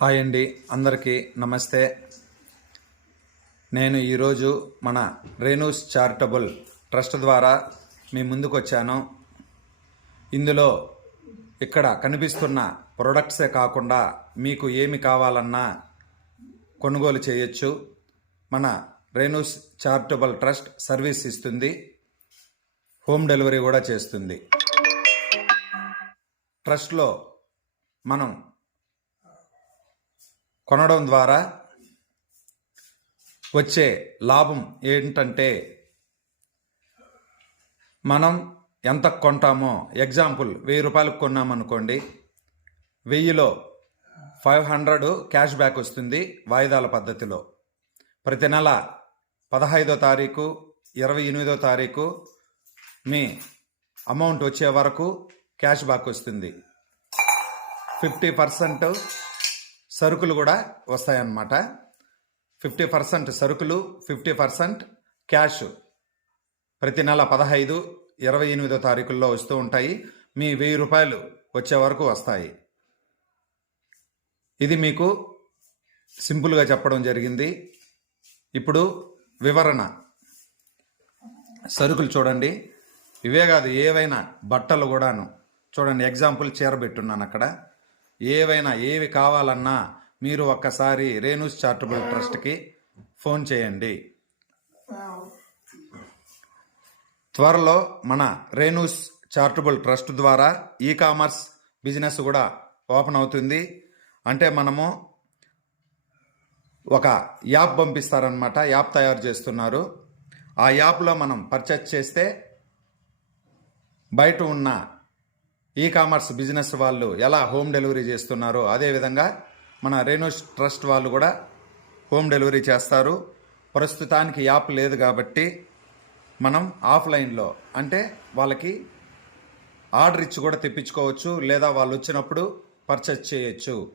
Hi అండి అందరికీ నమస్తే. నేను ఈరోజు మన రేణూస్ చారిటబుల్ ట్రస్ట్ ద్వారా మీ ముందుకు వచ్చాను ఇందులో ఇక్కడ కనిపిస్తున్న ప్రొడక్ట్సే కాకుండా మీకు ఏమి కావాలన్నా కొనుగోలు చేయొచ్చు. మన రేణూస్ చారిటబుల్ ట్రస్ట్ సర్వీస్ ఇస్తుంది. హోమ్ డెలివరీ కూడా చేస్తుంది. ట్రస్ట్లో మనం కొనడం ద్వారా వచ్చే లాభం ఏంటంటే మనం ఎంత కొంటామో ఎగ్జాంపుల్ వెయ్యి రూపాయలకు కొన్నామనుకోండి వెయ్యిలో ఫైవ్ హండ్రెడ్ క్యాష్ బ్యాక్ వస్తుంది వాయిదాల పద్ధతిలో. ప్రతి నెల పదహైదో తారీఖు ఇరవై ఎనిమిదో తారీఖు మీ అమౌంట్ వచ్చే వరకు క్యాష్ బ్యాక్ వస్తుంది. ఫిఫ్టీ పర్సెంట్ సరుకులు కూడా వస్తాయన్నమాట. ఫిఫ్టీ పర్సెంట్ సరుకులు ఫిఫ్టీ పర్సెంట్ క్యాష్. ప్రతి నెల పదహైదు ఇరవై ఎనిమిదో తారీఖుల్లో వస్తూ ఉంటాయి. మీ వెయ్యి రూపాయలు వచ్చే వరకు వస్తాయి. ఇది మీకు సింపుల్గా చెప్పడం జరిగింది. ఇప్పుడు వివరణ. సరుకులు చూడండి. ఇవే కాదు ఏవైనా బట్టలు కూడాను. చూడండి ఎగ్జాంపుల్ చీర పెట్టున్నాను అక్కడ. ఏవైనా ఏవి కావాలన్నా మీరు ఒక్కసారి రేణుస్ చారిటబుల్ ట్రస్ట్కి ఫోన్ చేయండి. త్వరలో మన రేణుస్ చారిటబుల్ ట్రస్ట్ ద్వారా ఈ కామర్స్ బిజినెస్ కూడా ఓపెన్ అవుతుంది. అంటే మనము ఒక యాప్ పంపిస్తారనమాట యాప్ తయారు చేస్తున్నారు. ఆ యాప్లో మనం పర్చేస్ చేస్తే బయట ఉన్న ఈ కామర్స్ బిజినెస్ వాళ్ళు ఎలా హోమ్ డెలివరీ చేస్తున్నారో అదేవిధంగా మన రేణుస్ ట్రస్ట్ వాళ్ళు కూడా హోమ్ డెలివరీ చేస్తారు. ప్రస్తుతానికి యాప్ లేదు కాబట్టి మనం ఆఫ్లైన్లో అంటే వాళ్ళకి ఆర్డర్ ఇచ్చి కూడా తెప్పించుకోవచ్చు లేదా వాళ్ళు వచ్చినప్పుడు పర్చేజ్ చేయొచ్చు.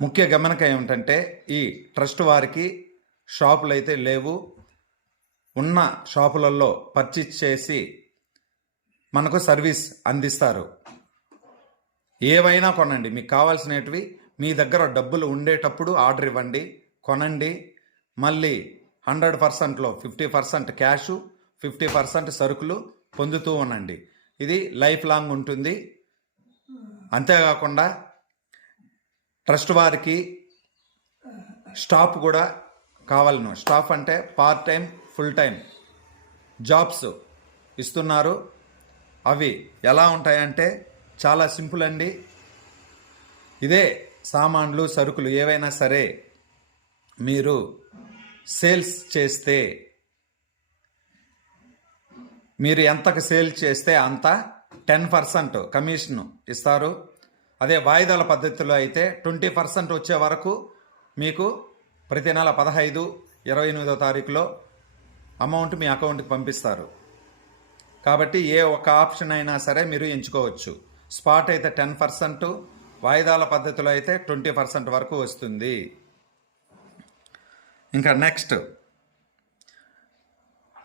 ముఖ్య గమనిక ఏమిటంటే ఈ ట్రస్ట్ వారికి షాపులు అయితే లేవు. ఉన్న షాపులలో పర్చేజ్ చేసి మనకు సర్వీస్ అందిస్తారు. ఏవైనా కొనండి. మీకు కావాల్సినవి మీ దగ్గర డబ్బులు ఉండేటప్పుడు ఆర్డర్ ఇవ్వండి కొనండి. మళ్ళీ హండ్రెడ్ పర్సెంట్లో fifty percent cash fifty percent సరుకులు పొందుతూ ఉండండి. ఇది లైఫ్ లాంగ్ ఉంటుంది. అంతేకాకుండా ట్రస్ట్ వారికి స్టాఫ్ కూడా కావాలను. స్టాఫ్ అంటే part time full time jobs ఇస్తున్నారు. అవి ఎలా ఉంటాయంటే చాలా సింపుల్ అండి. ఇదే సామాన్లు సరుకులు ఏవైనా సరే మీరు సేల్స్ చేస్తే మీరు ఎంతకు సేల్ చేస్తే అంత టెన్ పర్సెంట్ కమిషన్ ఇస్తారు. అదే వాయిదాల పద్ధతిలో అయితే ట్వంటీ పర్సెంట్ వచ్చే వరకు మీకు ప్రతి నెల పదహైదు ఇరవై ఎనిమిదో తారీఖులో అమౌంట్ మీ అకౌంట్కి పంపిస్తారు. కాబట్టి ఏ ఒక్క ఆప్షన్ అయినా సరే మీరు ఎంచుకోవచ్చు. స్పాట్ అయితే టెన్ పర్సెంట్ వాయిదాల పద్ధతిలో అయితే ట్వంటీ పర్సెంట్ వరకు వస్తుంది. ఇంకా నెక్స్ట్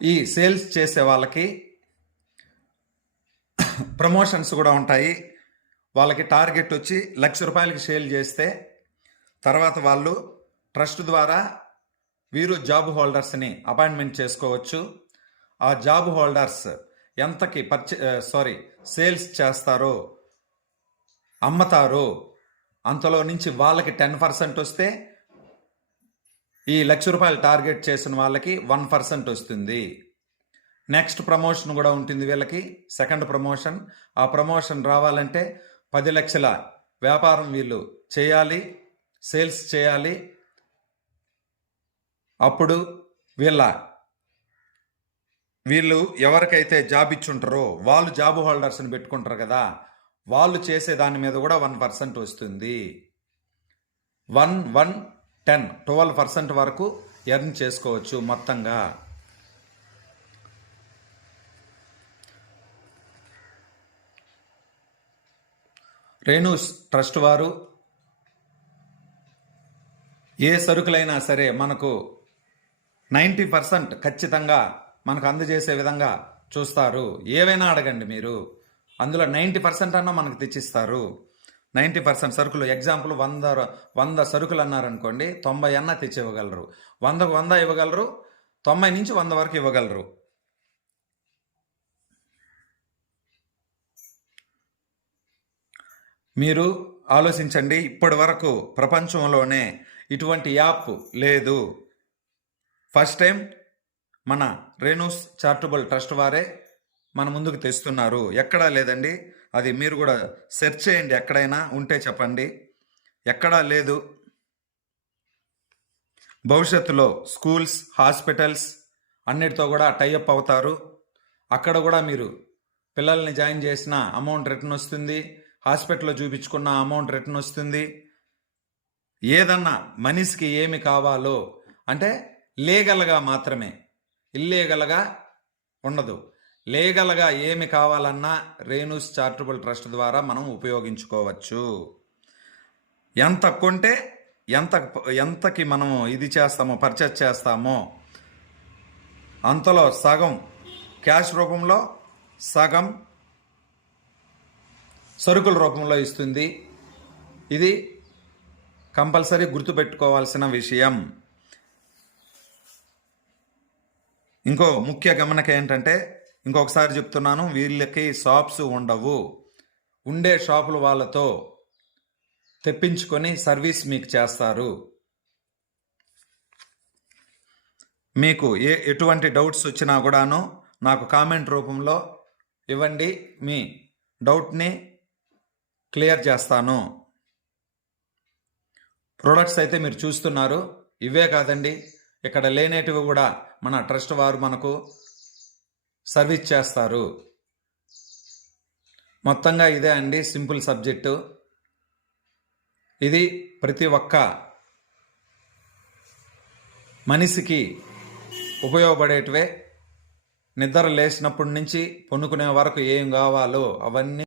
ఈ సేల్స్ చేసే వాళ్ళకి ప్రమోషన్స్ కూడా ఉంటాయి. వాళ్ళకి టార్గెట్ వచ్చి లక్ష రూపాయలకి సేల్ చేస్తే తర్వాత వాళ్ళు ట్రస్ట్ ద్వారా వీరు జాబ్ హోల్డర్స్ని అపాయింట్మెంట్ చేసుకోవచ్చు. ఆ జాబ్ హోల్డర్స్ ఎంతకి పర్చే సారీ సేల్స్ చేస్తారో అమ్మతారో అంతలో నుంచి వాళ్ళకి టెన్ పర్సెంట్ వస్తే ఈ లక్ష రూపాయలు టార్గెట్ చేసిన వాళ్ళకి వన్ పర్సెంట్ వస్తుంది. నెక్స్ట్ ప్రమోషన్ కూడా ఉంటుంది వీళ్ళకి సెకండ్ ప్రమోషన్ ఆ ప్రమోషన్ రావాలంటే పది లక్షల వ్యాపారం వీళ్ళు చేయాలి సేల్స్ చేయాలి. అప్పుడు వీళ్ళ వీళ్ళు ఎవరికైతే జాబ్ ఇచ్చుంటారో వాళ్ళు జాబ్ హోల్డర్స్ని పెట్టుకుంటారు కదా వాళ్ళు చేసే దాని మీద కూడా వన్ పర్సెంట్ వస్తుంది. One one ten twelve percent వరకు ఎర్న్ చేసుకోవచ్చు మొత్తంగా. రేణు ట్రస్ట్ వారు ఏ సరుకులైనా సరే మనకు నైంటీ పర్సెంట్ ఖచ్చితంగా మనకు అందజేసే విధంగా చూస్తారు. ఏవైనా అడగండి మీరు. అందులో నైంటీ పర్సెంట్ అన్నా మనకు తెచ్చిస్తారు. నైంటీ పర్సెంట్ సరుకులు ఎగ్జాంపుల్ వంద వంద సరుకులు అన్నారనుకోండి తొంభై అన్నా తెచ్చి ఇవ్వగలరు వందకు వంద ఇవ్వగలరు తొంభై నుంచి వంద వరకు ఇవ్వగలరు. మీరు ఆలోచించండి ఇప్పటి వరకు ప్రపంచంలోనే ఇటువంటి యాప్ లేదు. ఫస్ట్ టైం మన రేణుస్ చారిటబుల్ ట్రస్ట్ వారే మన ముందుకు తెస్తున్నారు. ఎక్కడా లేదండి. అది మీరు కూడా సెర్చ్ చేయండి. ఎక్కడైనా ఉంటే చెప్పండి. ఎక్కడా లేదు. భవిష్యత్తులో స్కూల్స్ హాస్పిటల్స్ అన్నిటితో కూడా టైఅప్ అవుతారు. అక్కడ కూడా మీరు పిల్లల్ని జాయిన్ చేసిన అమౌంట్ రిటర్న్ వస్తుంది. హాస్పిటల్లో చూపించుకున్న అమౌంట్ రిటర్న్ వస్తుంది. ఏదన్నా మనిషికి ఏమి కావాలో అంటే లీగల్గా మాత్రమే ఇల్లీగల్గా ఉండదు. లీగల్గా ఏమి కావాలన్నా రేణుస్ చారిటబుల్ ట్రస్ట్ ద్వారా మనం ఉపయోగించుకోవచ్చు. ఎంత కొంటే ఎంత ఎంతకి మనము ఇది చేస్తామో పర్చేస్ చేస్తామో అంతలో సగం క్యాష్ రూపంలో సగం సరుకుల రూపంలో ఇస్తుంది. ఇది కంపల్సరీ గుర్తుపెట్టుకోవాల్సిన విషయం. ఇంకో ముఖ్య గమనిక ఏంటంటే ఇంకొకసారి చెప్తున్నాను వీళ్ళకి షాప్స్ ఉండవు. ఉండే షాపుల వాళ్ళతో తెప్పించుకొని సర్వీస్ మీకు చేస్తారు. మీకు ఏ ఎటువంటి డౌట్స్ వచ్చినా కూడాను నాకు కామెంట్ రూపంలో ఇవ్వండి మీ డౌట్ని క్లియర్ చేస్తాను. ప్రొడక్ట్స్ అయితే మీరు చూస్తున్నారు ఇవే కాదండి. ఇక్కడ లేనేటివి కూడా మన ట్రస్ట్ వారు మనకు సర్వీస్ చేస్తారు. మొత్తంగా ఇదే అండి సింపుల్ సబ్జెక్టు. ఇది ప్రతి ఒక్క మనిషికి ఉపయోగపడేటివే. నిద్ర లేచినప్పటి నుంచి పొనుకునే వరకు ఏం కావాలో అవన్నీ